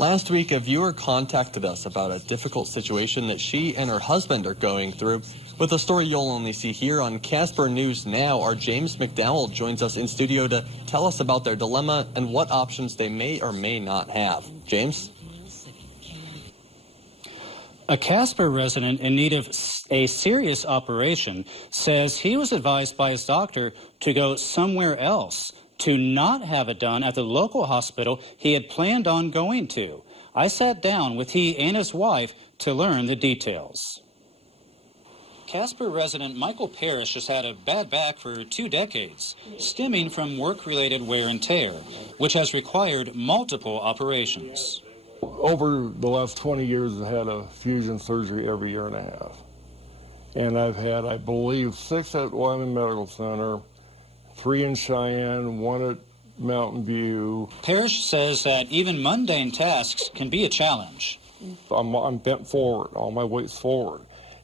Last week, a viewer contacted us about a difficult situation that she and her husband are going through. With a story you'll only see here on Casper News Now, our James McDowell joins us in studio to tell us about their dilemma and what options they may or may not have. James? A Casper resident in need of a serious operation says he was advised by his doctor to go somewhere else, to not have it done at the local hospital he had planned on going to. I sat down with he and his wife to learn the details. Casper resident Michael Parrish has had a bad back for 2 decades, stemming from work-related wear and tear, which has required multiple operations. Over the last 20 years, I've had a fusion surgery every year and a half. And I've had, I believe, 6 at Wyoming Medical Center, 3 in Cheyenne, 1 at Mountain View. Parrish says that even mundane tasks can be a challenge. I'm bent forward, all my weight's forward,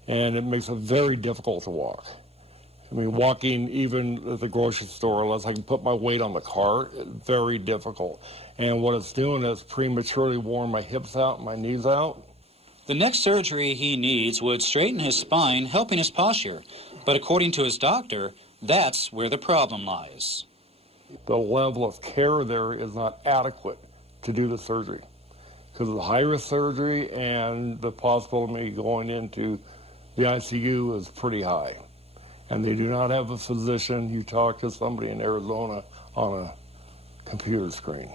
and it makes it very difficult to walk. I mean, walking even at the grocery store, unless I can put my weight on the cart, it's very difficult. And what it's doing is prematurely worn my hips out, my knees out. The next surgery he needs would straighten his spine, helping his posture. But according to his doctor, that's where the problem lies. The level of care there is not adequate to do the surgery because of the high-risk surgery, and the possibility of me going into the ICU is pretty high. And they do not have a physician. You talk to somebody in Arizona on a computer screen.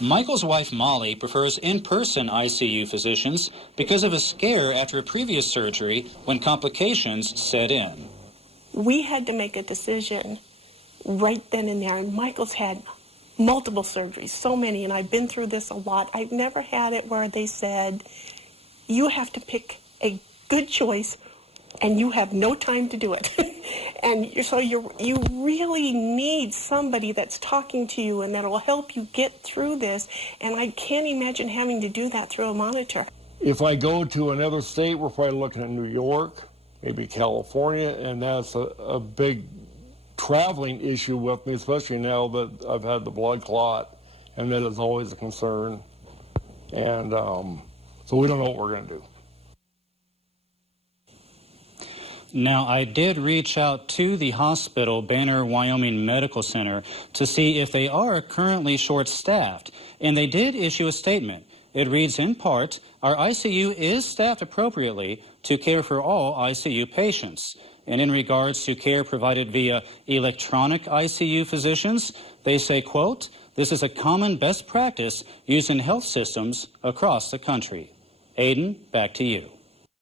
Michael's wife, Molly, prefers in-person ICU physicians because of a scare after a previous surgery when complications set in. We had to make a decision right then and there, and Michael's had multiple surgeries, so many, and I've been through this a lot. I've never had it where they said, you have to pick a good choice and you have no time to do it. And so you really need somebody that's talking to you and that will help you get through this. And I can't imagine having to do that through a monitor. If I go to another state, we're probably looking at New York, maybe California, and that's a big traveling issue with me, especially now that I've had the blood clot, and that is always a concern. And so we don't know what we're going to do. Now, I did reach out to the hospital, Banner Wyoming Medical Center, to see if they are currently short-staffed, and they did issue a statement. It reads in part, our ICU is staffed appropriately to care for all ICU patients. And in regards to care provided via electronic ICU physicians, they say, quote, this is a common best practice used in health systems across the country. Aiden, back to you.